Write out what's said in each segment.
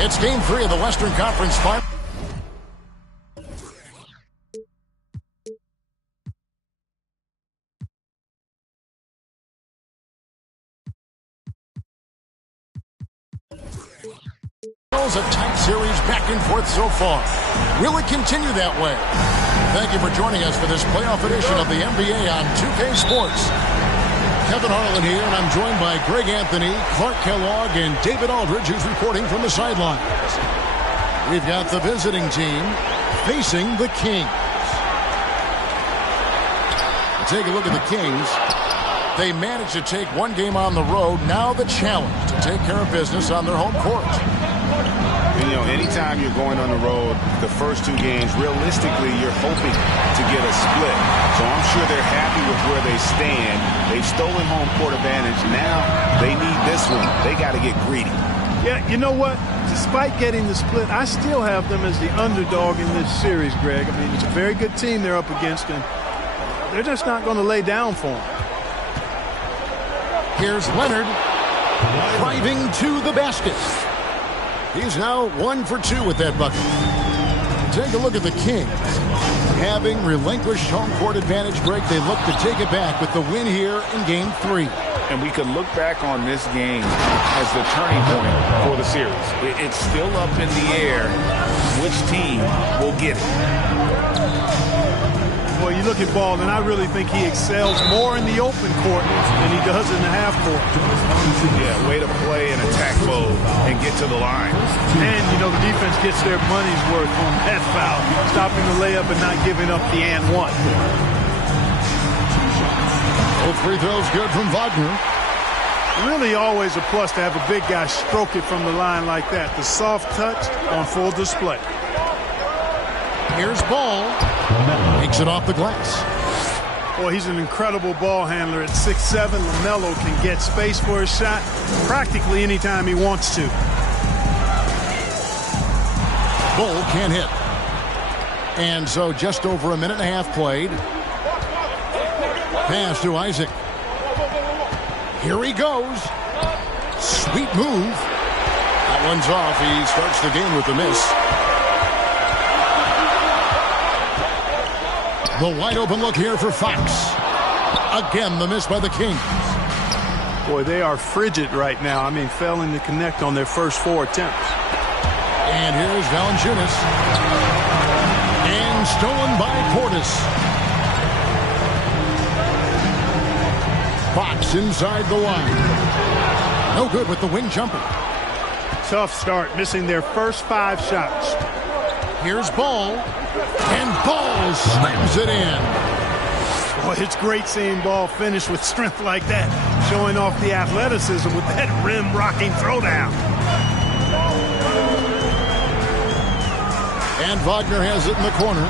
It's Game 3 of the Western Conference Final. A tight series back and forth so far. Will it continue that way? Thank you for joining us for this playoff edition of the NBA on 2K Sports. Kevin Harlan here, and I'm joined by Greg Anthony, Clark Kellogg, and David Aldridge, who's reporting from the sidelines. We've got the visiting team facing the Kings. Take a look at the Kings. They managed to take one game on the road. Now the challenge to take care of business on their home court. You know, anytime you're going on the road, the first two games, realistically, you're hoping to get a split. So I'm sure they're happy with where they stand. They've stolen home court advantage. Now they need this one. They got to get greedy. Yeah, you know what? Despite getting the split, I still have them as the underdog in this series, Greg. I mean, it's a very good team they're up against, and they're just not going to lay down for them. Here's Leonard driving to the basket. He's now 1 for 2 with that bucket. Take a look at the Kings. Having relinquished home court advantage, Greg, they look to take it back with the win here in Game 3. And we could look back on this game as the turning point for the series. It's still up in the air which team will get it. Well, you look at Ball, and I really think he excels more in the open court than he does in the half court. Yeah, way to play in attack mode and get to the line. And, you know, the defense gets their money's worth on that foul, stopping the layup and not giving up the and one. Both free throws good from Wagner. Really always a plus to have a big guy stroke it from the line like that. The soft touch on full display. Here's Ball. Takes it off the glass. Boy, he's an incredible ball handler at 6'7". LaMelo can get space for his shot practically anytime he wants to. Bull can't hit. And so just over a minute and a half played. Pass to Isaac. Here he goes. Sweet move. That one's off. He starts the game with a miss. The wide open look here for Fox. Again, the miss by the Kings. Boy, they are frigid right now. I mean, failing to connect on their first 4 attempts. And here's Valanciunas. And stolen by Portis. Fox inside the line. No good with the wing jumper. Tough start, missing their first 5 shots. Here's Ball. And Ball slams it in. Boy, it's great seeing Ball finish with strength like that, showing off the athleticism with that rim-rocking throwdown. And Wagner has it in the corner.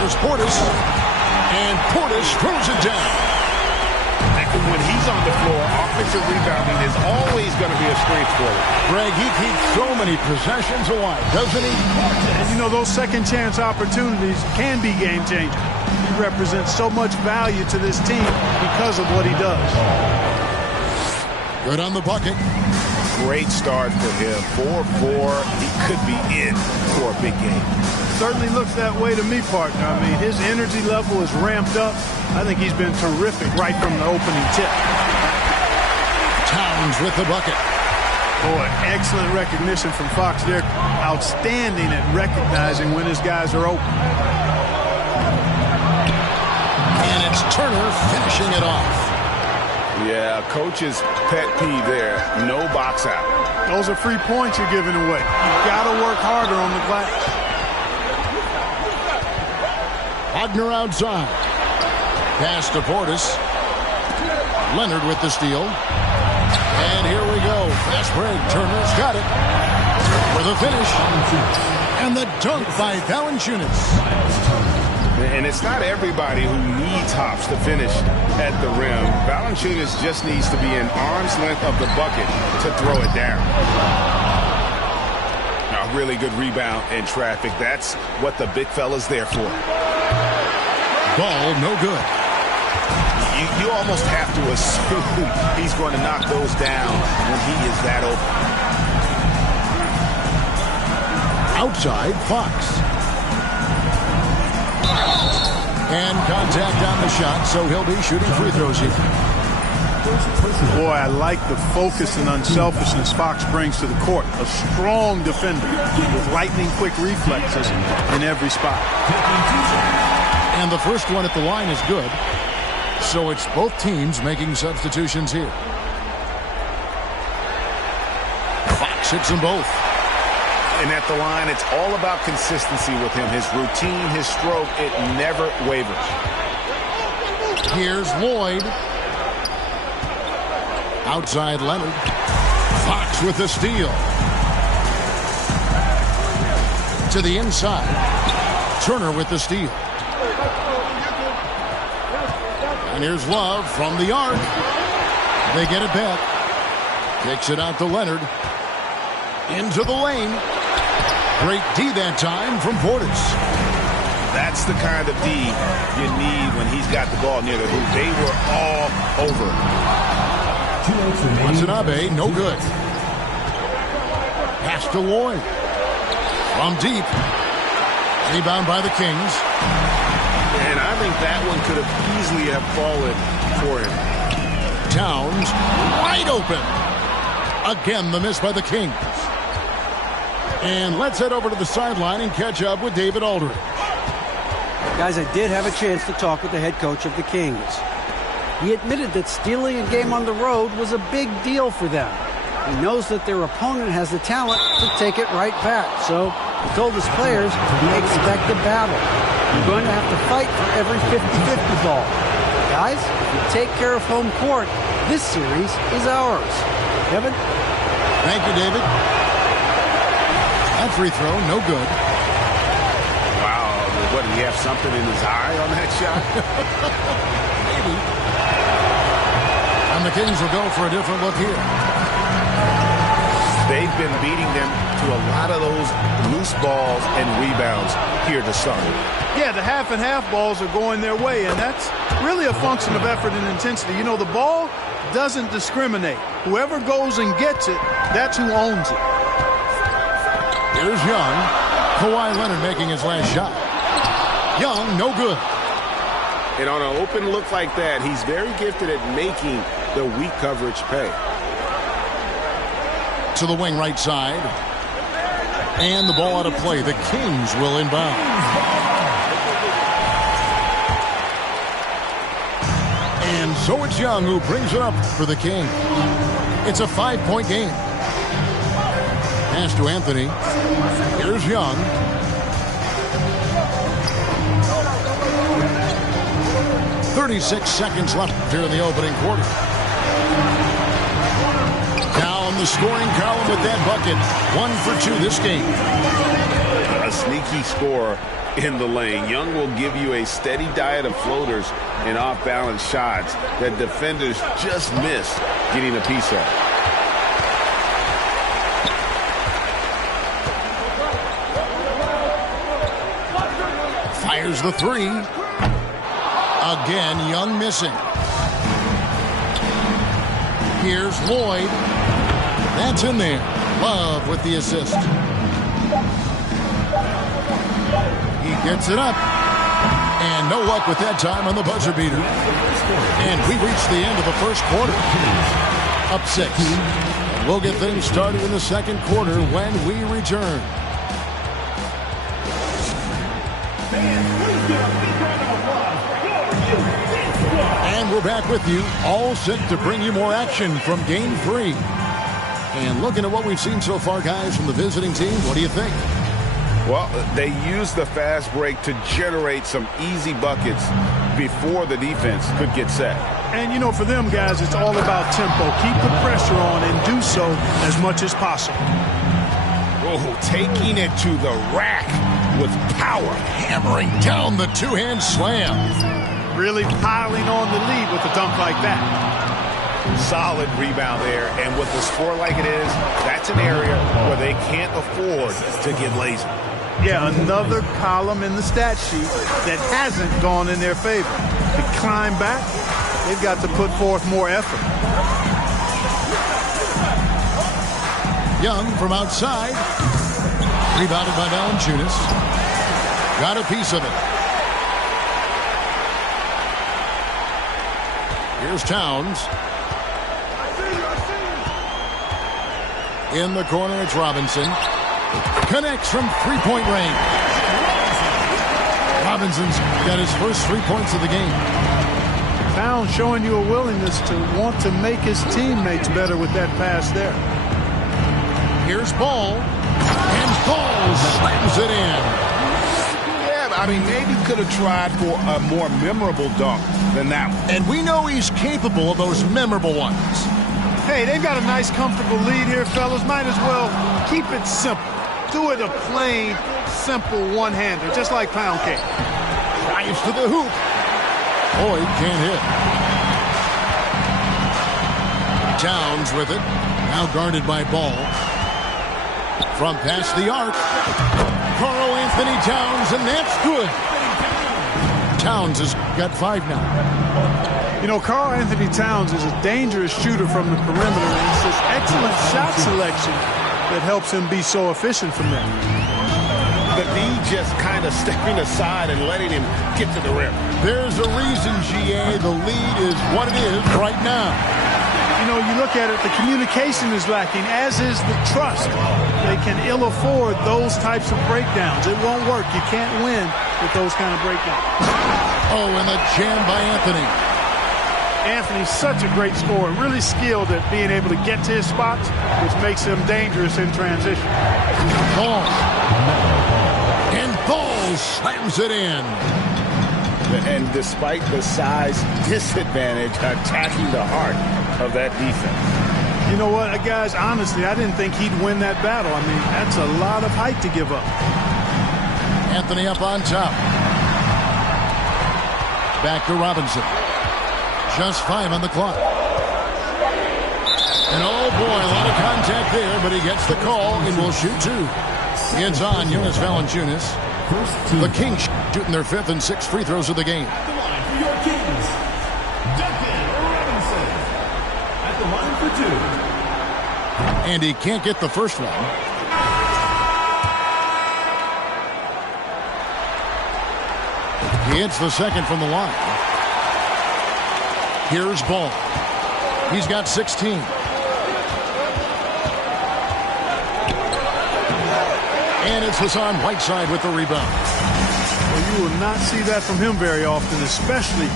There's Portis. And Portis throws it down. When he's on the floor, offensive rebounding is always going to be a strength for him. Greg, he keeps so many possessions alive, doesn't he? And you know, those second chance opportunities can be game changers. He represents so much value to this team because of what he does. Good on the bucket. Great start for him. 4-4. He could be in for a big game. Certainly looks that way to me, partner. I mean, his energy level is ramped up. I think he's been terrific right from the opening tip. Towns with the bucket. Boy, excellent recognition from Fox. They're outstanding at recognizing when his guys are open. And it's Turner finishing it off. Yeah, coach's pet peeve there. No box out. Those are free points you're giving away. You've got to work harder on the glass. Wagner outside. Pass to Portis. Leonard with the steal. And here we go. Fast break. Turner's got it. For the finish. And the dunk by Valanciunas. And it's not everybody who needs hops to finish at the rim. Valanciunas just needs to be an arm's length of the bucket to throw it down. A really good rebound in traffic. That's what the big fella's there for. Ball no good. You almost have to assume he's going to knock those down when he is that open. outside Fox. And contact on the shot, so he'll be shooting free throws here. Boy, I like the focus and unselfishness Fox brings to the court. A strong defender with lightning-quick reflexes in every spot. And the first one at the line is good. So it's both teams making substitutions here. Fox hits them both. And at the line, it's all about consistency with him. His routine, his stroke, it never wavers. Here's Lloyd. Outside Leonard. Fox with the steal. To the inside. Turner with the steal. And here's Love from the arc. They get it back. Kicks it out to Leonard. Into the lane. Great D that time from Portis. That's the kind of D you need when he's got the ball near the hoop. They were all over. Watanabe, no good. Pass to Lloyd. From deep. Rebound by the Kings. And I think that one could have easily have fallen for him. Towns wide open. Again, the miss by the Kings. And let's head over to the sideline and catch up with David Aldridge. Guys, I did have a chance to talk with the head coach of the Kings. He admitted that stealing a game on the road was a big deal for them. He knows that their opponent has the talent to take it right back. So he told his players to expect a battle. You're going to have to fight for every 50-50 ball. Guys, if we take care of home court, this series is ours. Kevin? Thank you, David. That free throw, no good. Wow, what, did he have something in his eye on that shot? Maybe. And the Kings will go for a different look here. They've been beating them to a lot of those loose balls and rebounds here to start. Yeah, the half and half balls are going their way, and that's really a function of effort and intensity. You know, the ball doesn't discriminate. Whoever goes and gets it, that's who owns it. Here's Young. Kawhi Leonard making his last shot. Young, no good. And on an open look like that, he's very gifted at making the weak coverage pay. To the wing right side. And the ball out of play. The Kings will inbound. And so it's Young who brings it up for the Kings. It's a 5-point game. Pass to Anthony. Here's Young. .36 seconds left here in the opening quarter. Down the scoring column with that bucket. 1 for 2 this game. A sneaky score in the lane. Young will give you a steady diet of floaters and off-balance shots that defenders just miss getting a piece of. Fires the three. Again, Young missing. Here's Lloyd. That's in there. Love with the assist. He gets it up. And no luck with that time on the buzzer beater. And we reach the end of the first quarter. Up 6. And we'll get things started in the second quarter when we return. And we're back with you, all set to bring you more action from Game 3. And looking at what we've seen so far, guys, from the visiting team, what do you think? Well, they used the fast break to generate some easy buckets before the defense could get set. And, you know, for them, guys, it's all about tempo. Keep the pressure on and do so as much as possible. Oh, taking it to the rack with power. Hammering down the two-hand slam. Really piling on the lead with a dunk like that. Solid rebound there, and with the score like it is, that's an area where they can't afford to get lazy. Yeah, another column in the stat sheet that hasn't gone in their favor. To climb back, they've got to put forth more effort. Young from outside. Rebounded by Valanciunas. Got a piece of it. Here's Towns. In the corner, it's Robinson. Connects from three-point range. Robinson's got his first 3 points of the game. Towns showing you a willingness to want to make his teammates better with that pass there. Here's Ball. And Ball slams it in. Yeah, I mean, maybe could have tried for a more memorable dunk than that one. And we know he's capable of those memorable ones. Hey, they've got a nice, comfortable lead here, fellas. Might as well keep it simple. Do it a plain, simple one-hander, just like pound cake. Drives to the hoop. Boyd can't hit. Towns with it. Now guarded by Ball. From past the arc. Karl-Anthony Towns, and that's good. Towns has got 5 now. You know, Karl-Anthony Towns is a dangerous shooter from the perimeter, and it's his excellent shot selection that helps him be so efficient from there. But he just kind of stepping aside and letting him get to the rim. There's a reason, GA, the lead is what it is right now. You know, you look at it, the communication is lacking, as is the trust. They can ill afford those types of breakdowns. It won't work. You can't win with those kind of breakdowns. Oh, and the jam by Anthony. Anthony's such a great scorer, really skilled at being able to get to his spots, which makes him dangerous in transition. Ball. And Ball slams it in. And despite the size disadvantage, attacking the heart of that defense. You know what, guys, honestly, I didn't think he'd win that battle. I mean, that's a lot of height to give up. Anthony up on top. Back to Robinson. Just 5 on the clock. And oh boy, a lot of contact there, but he gets the call and will shoot 2. It's on Jonas Valanciunas. The Kings shooting their 5th and 6th free throws of the game. At the line for your Kings, Duncan Robinson. At the line for 2. And he can't get the first one. He hits the second from the line. Here's Ball. He's got 16. And it's Hassan Whiteside with the rebound. Well, you will not see that from him very often, especially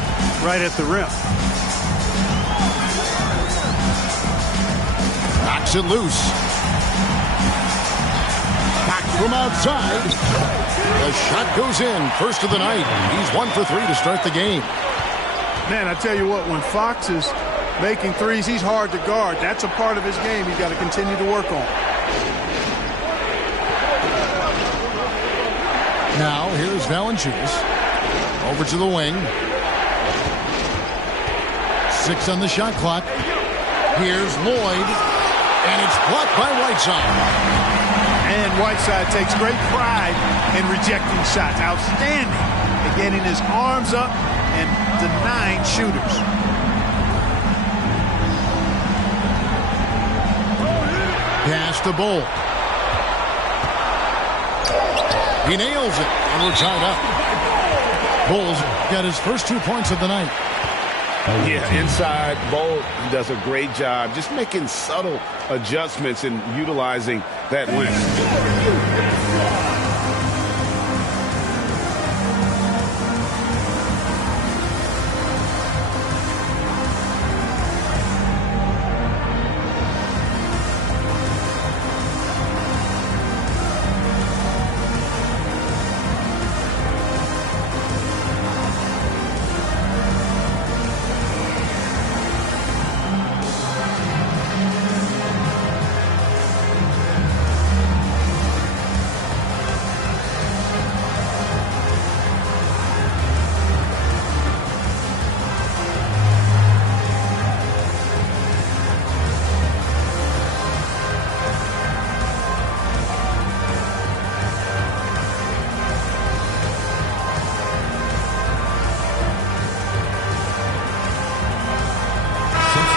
right at the rim. Knocks it loose. Back from outside. The shot goes in. First of the night. He's 1 for 3 to start the game. Man, I tell you what, when Fox is making threes, he's hard to guard. That's a part of his game he's got to continue to work on. Now, here's Valanciunas. Over to the wing. 6 on the shot clock. Here's Lloyd. And it's blocked by Whiteside. And Whiteside takes great pride in rejecting shots. Outstanding at getting his arms up and denying shooters. Pass to Ball. He nails it, and we're tied up. Bull's got his first 2 points of the night. Yeah, inside, Ball does a great job just making subtle adjustments and utilizing that length.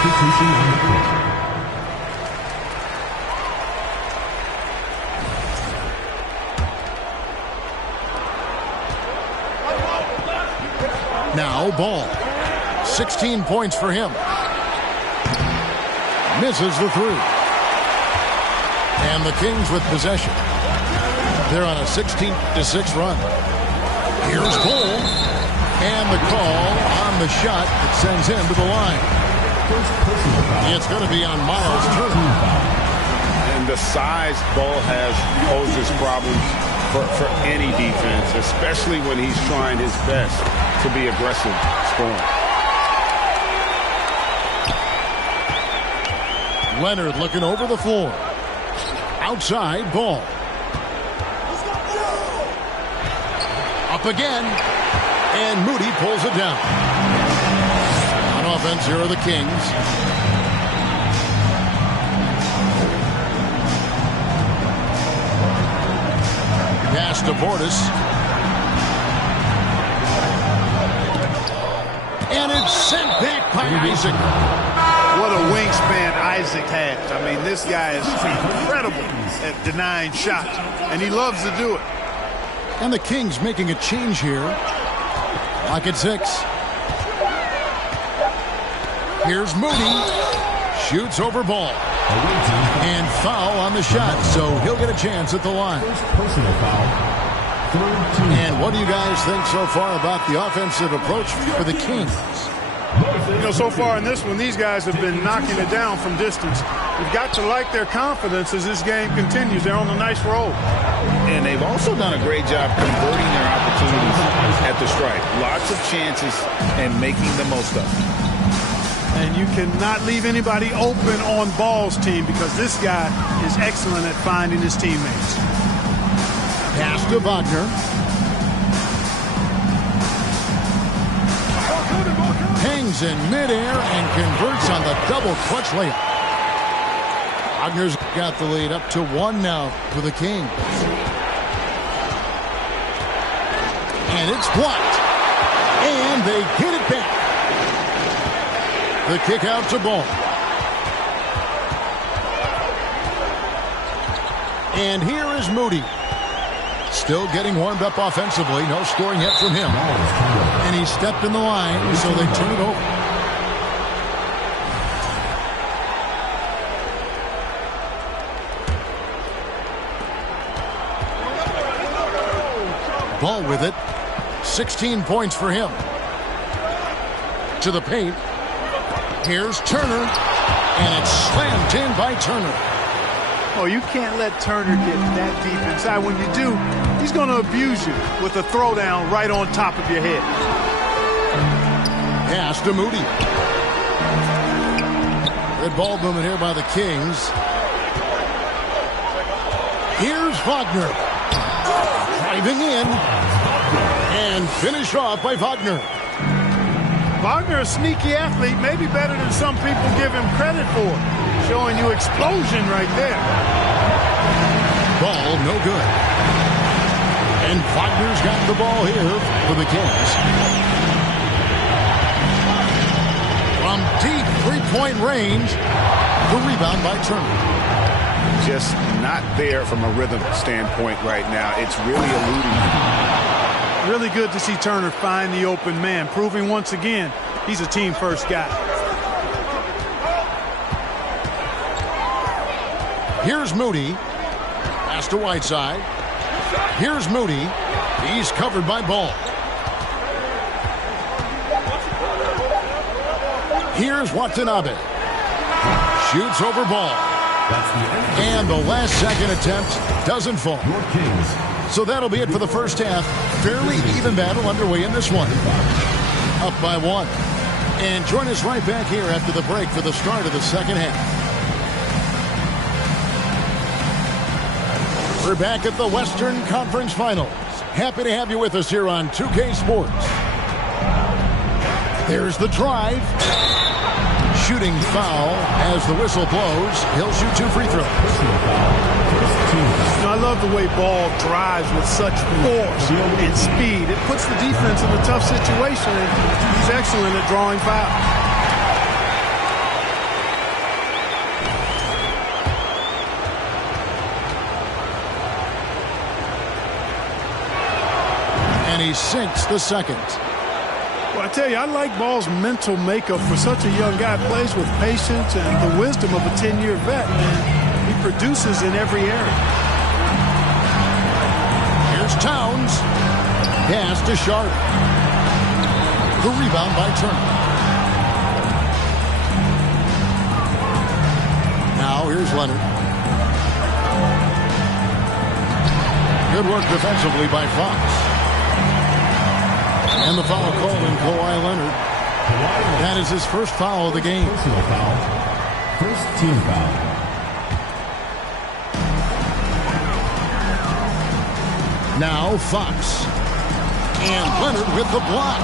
Substitution on the court. Now Ball. 16 points for him. Misses the three. And the Kings with possession. They're on a 16-6 run. Here's Ball. And the call on the shot that sends him to the line. It's going to be on Miles Turner. And the size Ball has poses problems for any defense, especially when he's trying his best to be aggressive scoring. Leonard looking over the floor. Outside, Ball. Up again. And Moody pulls it down. On offense, here are the Kings. Pass to Portis. And it's sent back by Isaac. What a wingspan Isaac has. I mean, this guy is incredible at denying shots, and he loves to do it. And the Kings making a change here. Lock at 6. Here's Moody. Shoots over Ball. And foul on the shot, so he'll get a chance at the line. Personal foul. And what do you guys think so far about the offensive approach for the Kings? You know, so far in this one, these guys have been knocking it down from distance. You've got to like their confidence as this game continues. They're on a nice roll. And they've also done a great job converting their opportunities at the stripe. Lots of chances and making the most of them. And you cannot leave anybody open on Ball's team because this guy is excellent at finding his teammates. Pass to Wagner. Hangs in midair and converts on the double clutch layup. Wagner's got the lead up to 1 now for the Kings. And it's blocked. And they get it back. The kick out to Ball. And here is Moody. Still getting warmed up offensively. No scoring yet from him. And he stepped in the line, so they turn it over. Ball with it. 16 points for him. To the paint. Here's Turner. And it's slammed in by Turner. Oh, you can't let Turner get that deep inside. When you do, he's going to abuse you with a throwdown right on top of your head. Pass to Moody. Good ball movement here by the Kings. Here's Wagner. Driving in. And finished off by Wagner. Wagner, a sneaky athlete, maybe better than some people give him credit for. Showing you explosion right there. Ball no good. And Wagner's got the ball here for the Kings. From deep three-point range, the rebound by Turner. Just not there from a rhythm standpoint right now. It's really eluding. Really good to see Turner find the open man, proving once again he's a team-first guy. Here's Moody. Pass to Whiteside. Here's Moody. He's covered by Ball. Here's Watanabe. Shoots over Ball. And the last second attempt doesn't fall. So that'll be it for the first half. Fairly even battle underway in this one. Up by 1. And join us right back here after the break for the start of the second half. We're back at the Western Conference Finals. Happy to have you with us here on 2K Sports. There's the drive. Shooting foul as the whistle blows. He'll shoot 2 free throws. You know, I love the way Ball drives with such force and speed. It puts the defense in a tough situation, and he's excellent at drawing fouls. And he sinks the second. I tell you, I like Ball's mental makeup for such a young guy. Plays with patience and the wisdom of a 10-year vet, and he produces in every area. Here's Towns. Pass to Sharp. The rebound by Turner. Now here's Leonard. Good work defensively by Fox. And the foul called in Kawhi Leonard. That is his first foul of the game. Personal foul. First team foul. Now Fox. And Leonard with the block.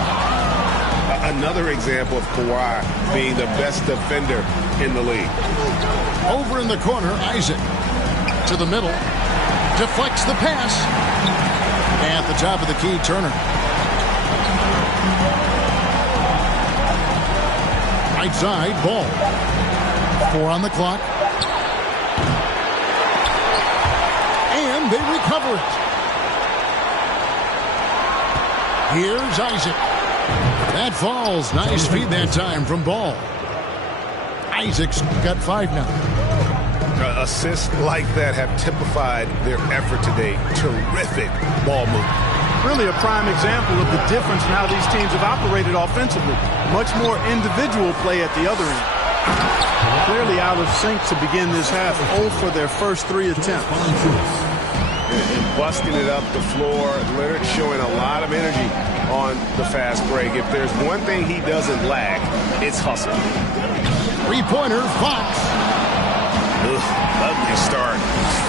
Another example of Kawhi being the best defender in the league. Over in the corner, Isaac. To the middle. Deflects the pass. At the top of the key, Turner. Right side, Ball. 4 on the clock. And they recover it. Here's Isaac. That falls. Nice feed that time from Ball. Isaac's got 5 now. Assists like that have typified their effort today. Terrific ball movement. Really a prime example of the difference in how these teams have operated offensively. Much more individual play at the other end. Clearly out of sync to begin this half. 0 for their first 3 attempts. And busting it up the floor. Leonard showing a lot of energy on the fast break. If there's one thing he doesn't lack, it's hustle. 3-pointer, Fox. Ugly start.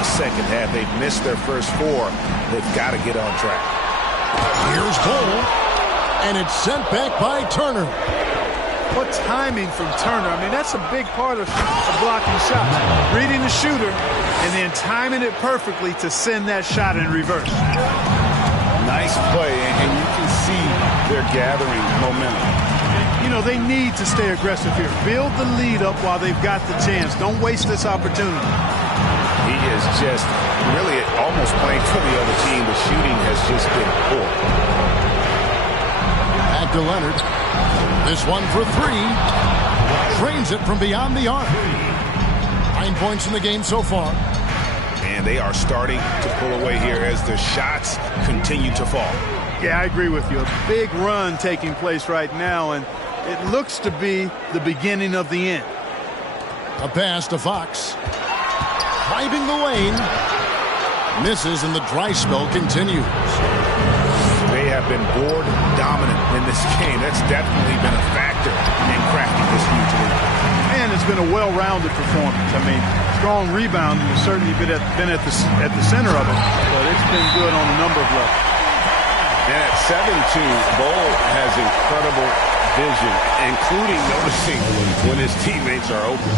The second half, they've missed their first 4. They've got to get on track. Here's Cole. And it's sent back by Turner. What timing from Turner. I mean, that's a big part of blocking shots. Reading the shooter and then timing it perfectly to send that shot in reverse. Nice play, and you can see they're gathering momentum. You know, they need to stay aggressive here. Build the lead up while they've got the chance. Don't waste this opportunity. He is just really almost playing for the other team. The shooting has just been poor. Back to Leonard. This one for 3. Drains it from beyond the arc. 9 points in the game so far. And they are starting to pull away here as the shots continue to fall. Yeah, I agree with you. A big run taking place right now, and it looks to be the beginning of the end. A pass to Fox. Driving the lane. Misses, and the dry spell continues. They have been board dominant in this game. That's definitely been a factor in cracking this huge lead. And it's been a well-rounded performance. I mean, strong rebounding has certainly been at the center of it, but it's been good on a number of levels. And at 7-2, Bol has incredible vision, including noticing when his teammates are open.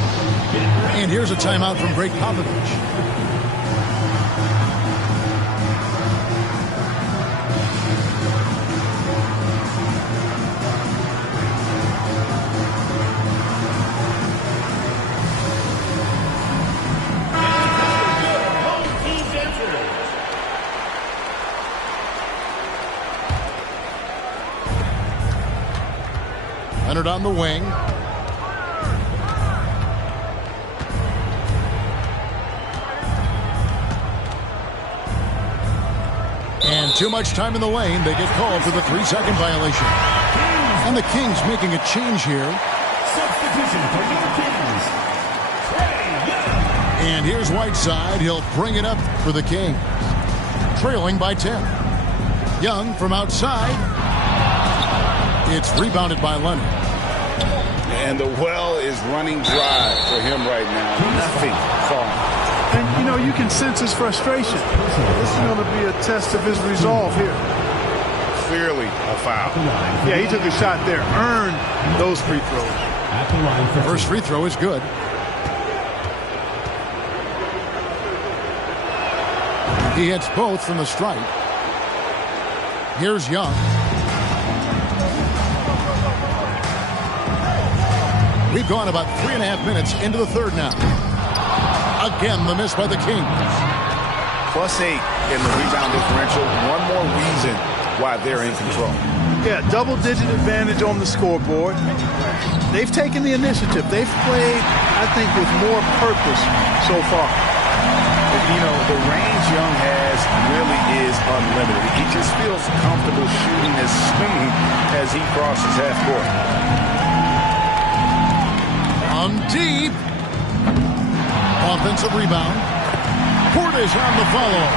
And here's a timeout from Greg Popovich. Leonard on the wing. And too much time in the lane. They get called for the 3-second violation. And the Kings making a change here. Substitution for your Kings. Trae Young. And here's Whiteside. He'll bring it up for the Kings. Trailing by 10. Young from outside. It's rebounded by Leonard. And the well is running dry for him right now. Nothing falling. And, you know, you can sense his frustration. This is going to be a test of his resolve here. Clearly a foul. Yeah, he took a shot there. Earned those free throws. At the line for First free throw is good. He hits both from the stripe. Here's Young. We've gone about 3.5 minutes into the third now. Again, the miss by the Kings. +8 in the rebound differential. One more reason why they're in control. Yeah, double-digit advantage on the scoreboard. They've taken the initiative. They've played, I think, with more purpose so far. You know, the range Young has really is unlimited. He just feels comfortable shooting as soon as he crosses half court. On deep. Offensive rebound. Portis on the follow.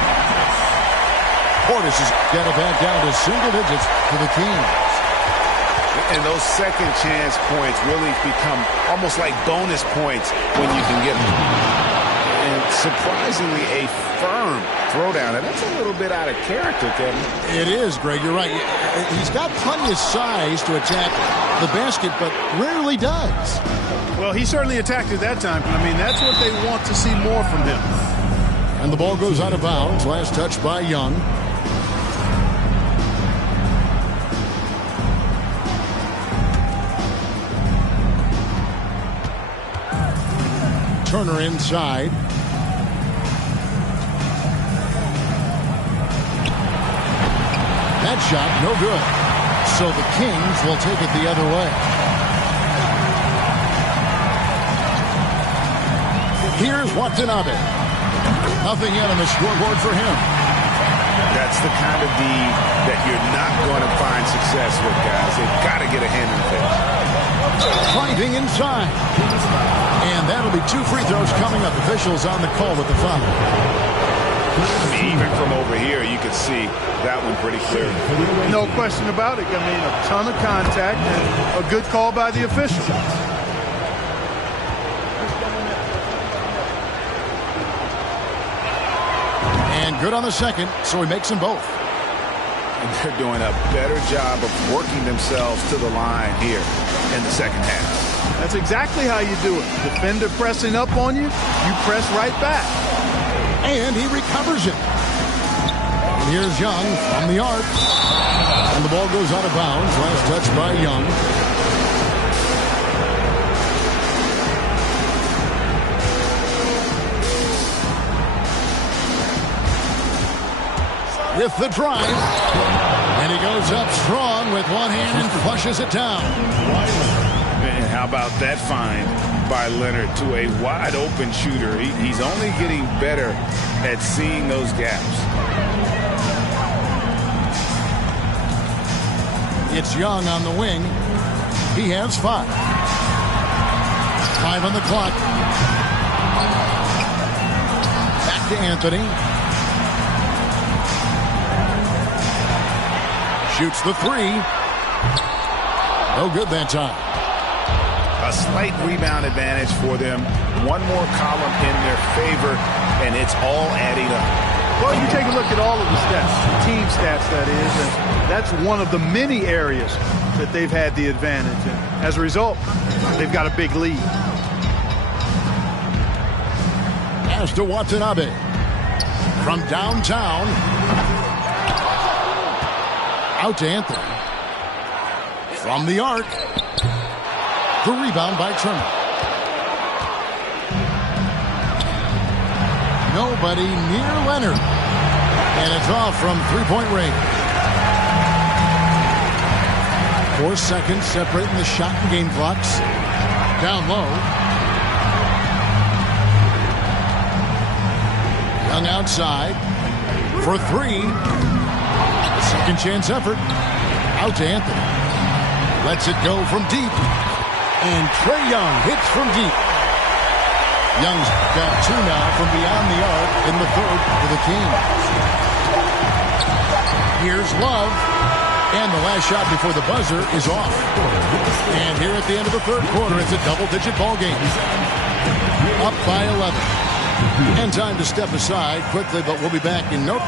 Portis has got it back down to single digits for the Kings. And those second chance points really become almost like bonus points when you can get them. And surprisingly, a firm throwdown. And that's a little bit out of character, Kevin. It is, Greg. You're right. He's got plenty of size to attack the basket, but rarely does. Well, he certainly attacked it that time. I mean, that's what they want to see more from him. And the ball goes out of bounds. Last touch by Young. Turner inside. That shot, no good. So the Kings will take it the other way. Here's Watanabe. Nothing yet on the scoreboard for him. That's the kind of D that you're not going to find success with, guys. They've got to get a hand in the face. Driving inside. And that'll be 2 free throws coming up. Officials on the call with the foul. Even from over here, you can see that one pretty clearly. No question about it. I mean, a ton of contact and a good call by the official. And good on the second, so he makes them both. And they're doing a better job of working themselves to the line here in the second half. That's exactly how you do it. Defender pressing up on you, you press right back. And he recovers it. And here's Young from the arc. And the ball goes out of bounds. Last touch by Young. With the drive. And he goes up strong with one hand and flushes it down. And how about that find by Leonard to a wide-open shooter? He's only getting better at seeing those gaps. It's Young on the wing. He has 5. 5 on the clock. Back to Anthony. Shoots the 3. No good that time. A slight rebound advantage for them. One more column in their favor, and it's all adding up. Well, you take a look at all of the stats, the team stats, that is, and that's one of the many areas that they've had the advantage. And as a result, they've got a big lead. As to Watanabe. From downtown. Out to Anthony. From the arc. The rebound by Turner. Nobody near Leonard. And it's off from three-point range. 4 seconds separating the shot and game clocks. Down low. Young outside. For 3. Second chance effort. Out to Anthony. Lets it go from deep. And Trae Young hits from deep. Young's got 2 now from beyond the arc in the third for the Kings. Here's Love. And the last shot before the buzzer is off. And here at the end of the third quarter, it's a double-digit ball game. Up by 11. And time to step aside quickly, but we'll be back in no...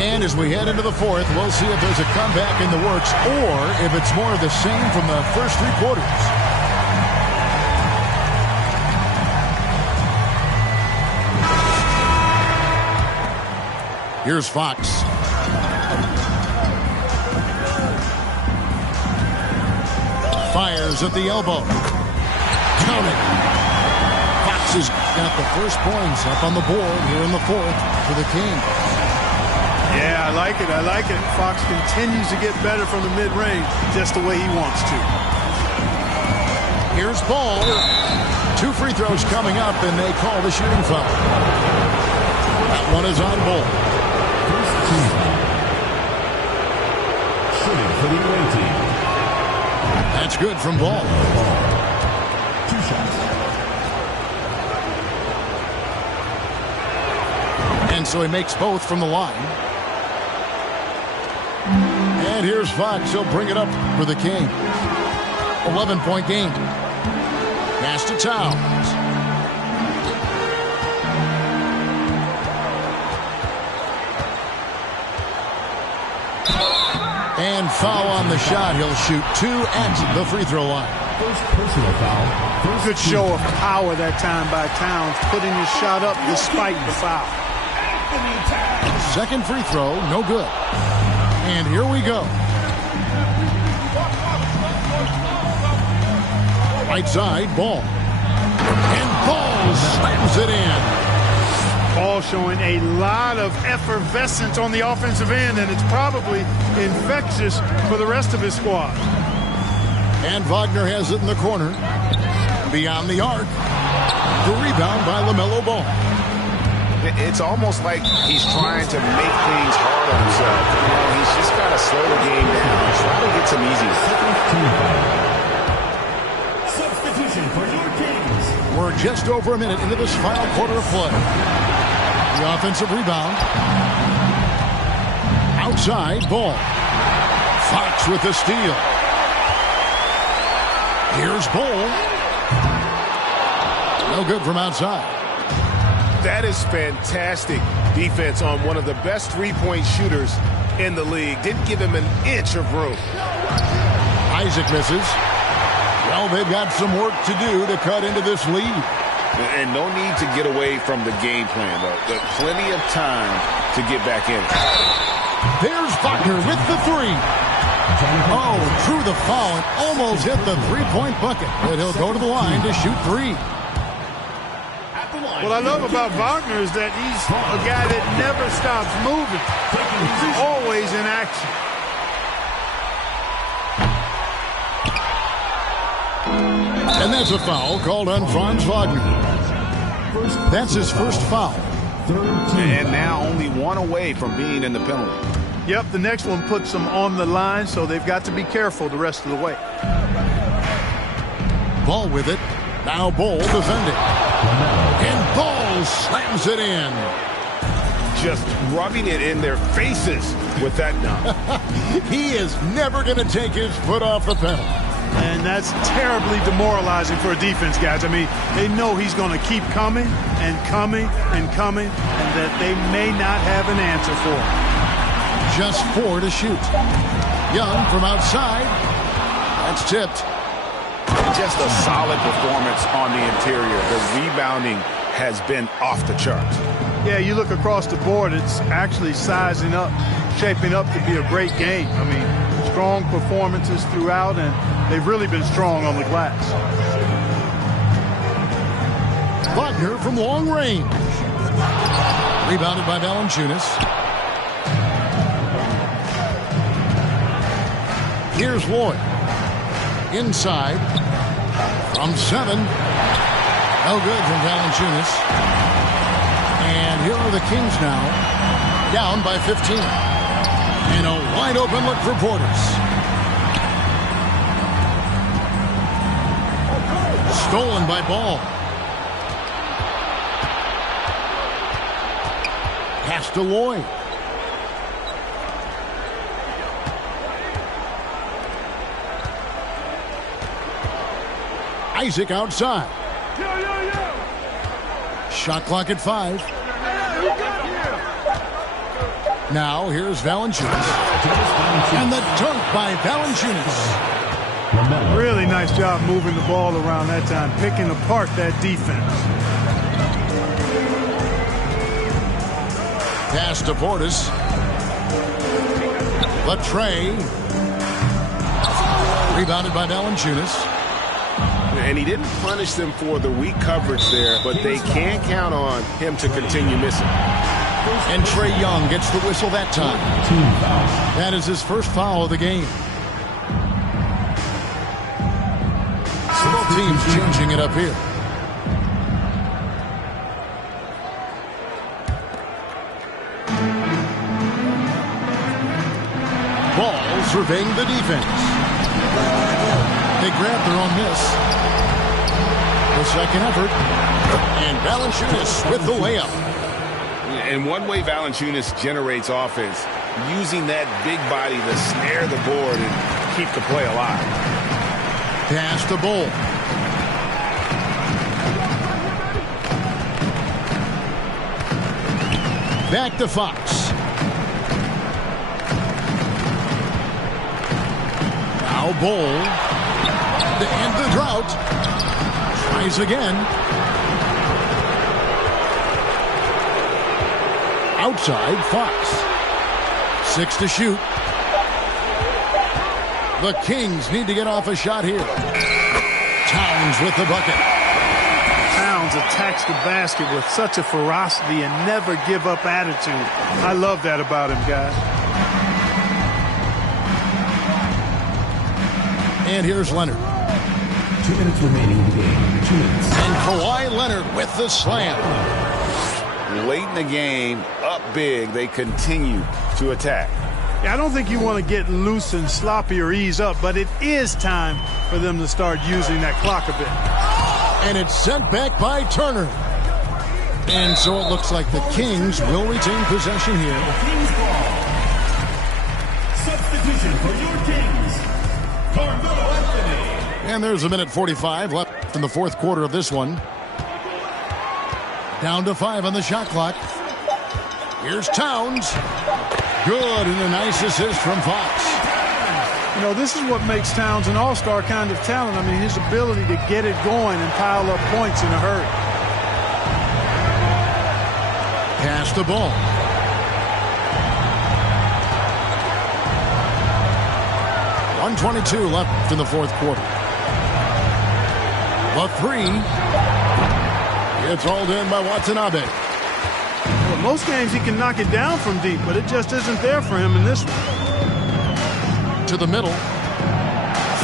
And as we head into the fourth, we'll see if there's a comeback in the works or if it's more of the same from the first 3 quarters. Here's Fox. Fires at the elbow. Counted. Fox has got the first points up on the board here in the fourth for the Kings. Yeah, I like it. I like it. Fox continues to get better from the mid-range just the way he wants to. Here's Ball. 2 free throws coming up, and they call the shooting foul. That one is on Ball. First team. Shooting for the away team. That's good from Ball. 2 shots. And so he makes both from the line. And here's Fox. He'll bring it up for the Kings. 11-point game. Pass to Towns. And foul on the shot. He'll shoot 2 at the free throw line. First personal foul. Good show of power that time by Towns, putting his shot up despite the foul. Second free throw, no good. And here we go. Right side, Ball. And Ball slams it in. Ball showing a lot of effervescence on the offensive end, and it's probably infectious for the rest of his squad. And Wagner has it in the corner. Beyond the arc. The rebound by LaMelo Ball. It's almost like he's trying to make things hard on himself. You know, he's just got to slow the game down. Try to get some easy. Substitution for your Kings. We're just over a minute into this final quarter of play. The offensive rebound. Outside, Ball. Fox with the steal. Here's Ball. No good from outside. That is fantastic defense on one of the best three-point shooters in the league. Didn't give him an inch of room. Isaac misses. Well, they've got some work to do to cut into this lead. And no need to get away from the game plan, though. There's plenty of time to get back in. There's Wagner with the 3. Oh, threw the foul and almost hit the three-point bucket. But he'll go to the line to shoot 3. What I love about Wagner is that he's a guy that never stops moving. He's always in action. And that's a foul called on Franz Wagner. That's his first foul. And now only 1 away from being in the penalty. Yep, the next one puts them on the line, so they've got to be careful the rest of the way. Ball with it. Now Ball defending. And Ball slams it in. Just rubbing it in their faces with that dunk. He is never going to take his foot off the pedal. And that's terribly demoralizing for a defense, guys. I mean, they know he's going to keep coming and coming and coming, and that they may not have an answer for him. Just 4 to shoot. Young from outside. That's tipped. Just a solid performance on the interior. The rebounding has been off the charts. Yeah, you look across the board, it's actually sizing up, shaping up to be a great game. I mean, strong performances throughout, and they've really been strong on the glass. Wagner from long range. Rebounded by Valanciunas. Here's Lloyd. Inside. From 7. No good from Valanciunas. And here are the Kings now. Down by 15. And a wide open look for Portis. Stolen by Ball. Pass to Lloyd. Isaac outside. Shot clock at 5. Now here's Valanciunas. And the dunk by Valanciunas. Really nice job moving the ball around that time, picking apart that defense. Pass to Portis. Latrey. Rebounded by Valanciunas. And he didn't punish them for the weak coverage there, but they can't count on him to continue missing. And Trae Young gets the whistle that time. That is his first foul of the game. So both teams changing it up here. Ball surveying the defense. They grab their own miss. The second effort. And Valanciunas with the layup. And one way Valanciunas generates offense, using that big body to snare the board and keep the play alive. Pass to Bol. Back to Fox. Now Bol. To end the drought. Tries again. Outside, Fox. 6 to shoot. The Kings need to get off a shot here. Towns with the bucket. Towns attacks the basket with such a ferocity and never give up attitude. I love that about him, guys. And here's Leonard. 2 minutes remaining in the game. 2 minutes. And Kawhi Leonard with the slam. Late in the game, up big, they continue to attack. Yeah, I don't think you want to get loose and sloppy or ease up, but it is time for them to start using that clock a bit. And it's sent back by Turner. And so it looks like the Kings will retain possession here. Kings ball. Substitution for your Kings. Carmelo Anthony. And there's a minute 45 left in the fourth quarter of this one. Down to 5 on the shot clock. Here's Towns. Good, and a nice assist from Fox. You know, this is what makes Towns an all-star kind of talent. I mean, his ability to get it going and pile up points in a hurry. Pass the ball. .122 left in the fourth quarter. The three. It's hauled in by Watanabe. Well, most games he can knock it down from deep, but it just isn't there for him in this one. To the middle.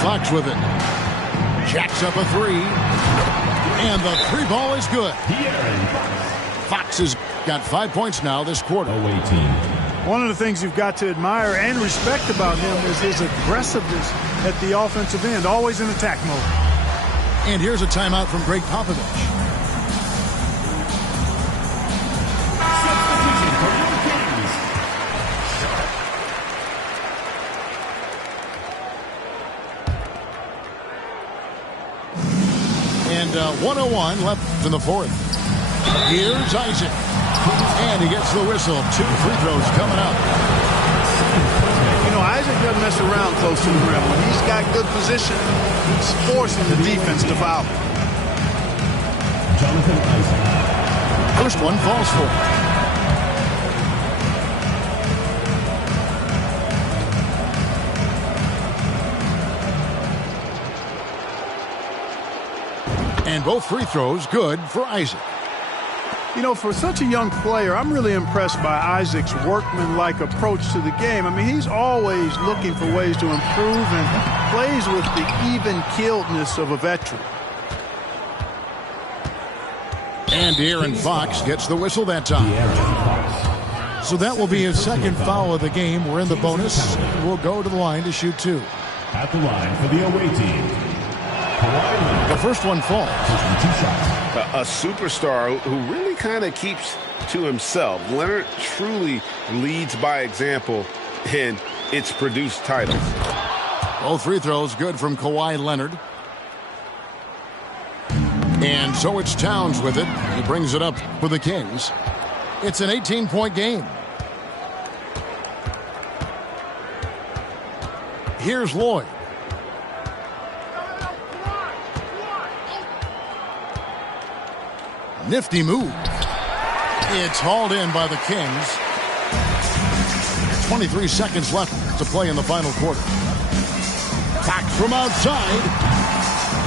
Fox with it. Jacks up a three. And the three ball is good. Fox has got 5 points now this quarter. Away team. One of the things you've got to admire and respect about him is his aggressiveness at the offensive end, always in attack mode. And here's a timeout from Greg Popovich. And 1:01 left in the fourth. Here's Isaac. And he gets the whistle. 2 free throws coming up. You know, Isaac doesn't mess around close to the rim. When he's got good position, he's forcing the defense to foul. Jonathan Isaac. First one falls for him. And both free throws good for Isaac. You know, for such a young player, I'm really impressed by Isaac's workmanlike approach to the game. I mean, he's always looking for ways to improve and plays with the even-keeledness of a veteran. And De'Aaron Fox gets the whistle that time. So that will be his second foul of the game. We're in the bonus. We'll go to the line to shoot 2. At the line for the away team. The first one falls. A superstar who really kind of keeps to himself. Leonard truly leads by example, and it's produced titles. Both free throws good from Kawhi Leonard. And so it's Towns with it. He brings it up for the Kings. It's an 18-point game. Here's Lloyd. Nifty move. It's hauled in by the Kings. 23 seconds left to play in the final quarter. Back from outside.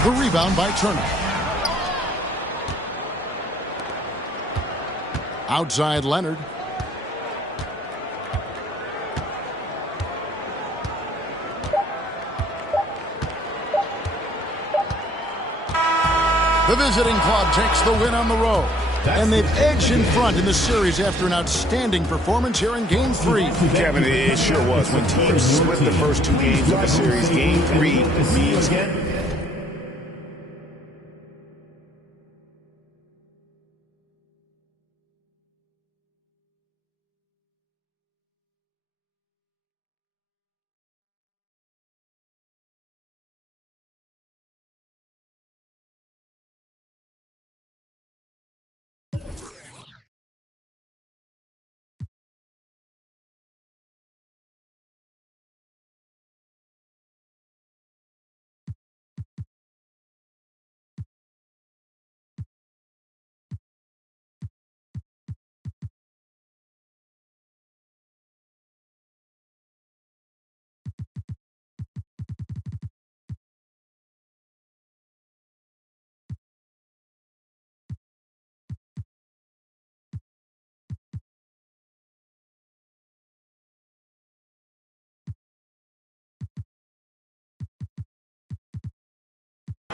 The rebound by Turner. Outside Leonard. The visiting club takes the win on the road. And they've edged in front in the series after an outstanding performance here in Game 3. Kevin, it sure was. When teams split the first 2 games of a series, Game 3 means...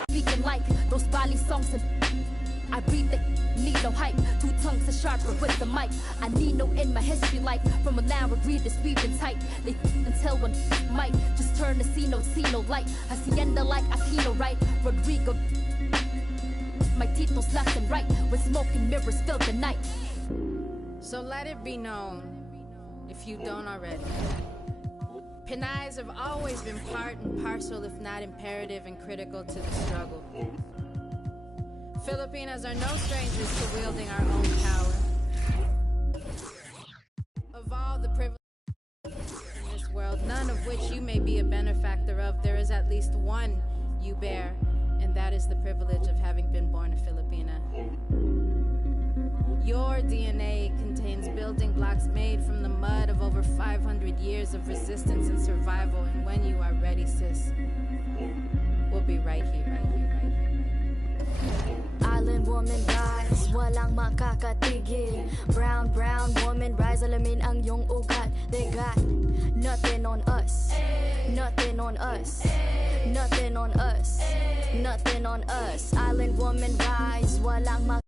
Speaking like those Bali songs and I breathe the need no hype. 2 tongues are sharper with the mic. I need no in my history like from a loud readers we've been tight. They until when might just turn to see no light. Hacienda like Aquino, right? Rodrigo. My titles left and right when smoking mirrors fill the night. So let it be known, if you don't already, Pinayas have always been part and parcel, if not imperative and critical to the struggle. Filipinas are no strangers to wielding our own power. Of all the privileges in this world, none of which you may be a benefactor of, there is at least one you bear, and that is the privilege of having been born a Filipina. Your DNA contains building blocks made from the mud of over 500 years of resistance and survival, and when you are ready, sis, we'll be right here. Island woman rise, walang makakatigil. Brown woman rise, alamin ang iyong ugat. They got nothing on us, nothing on us, nothing on us, nothing on us. Island woman rise, walang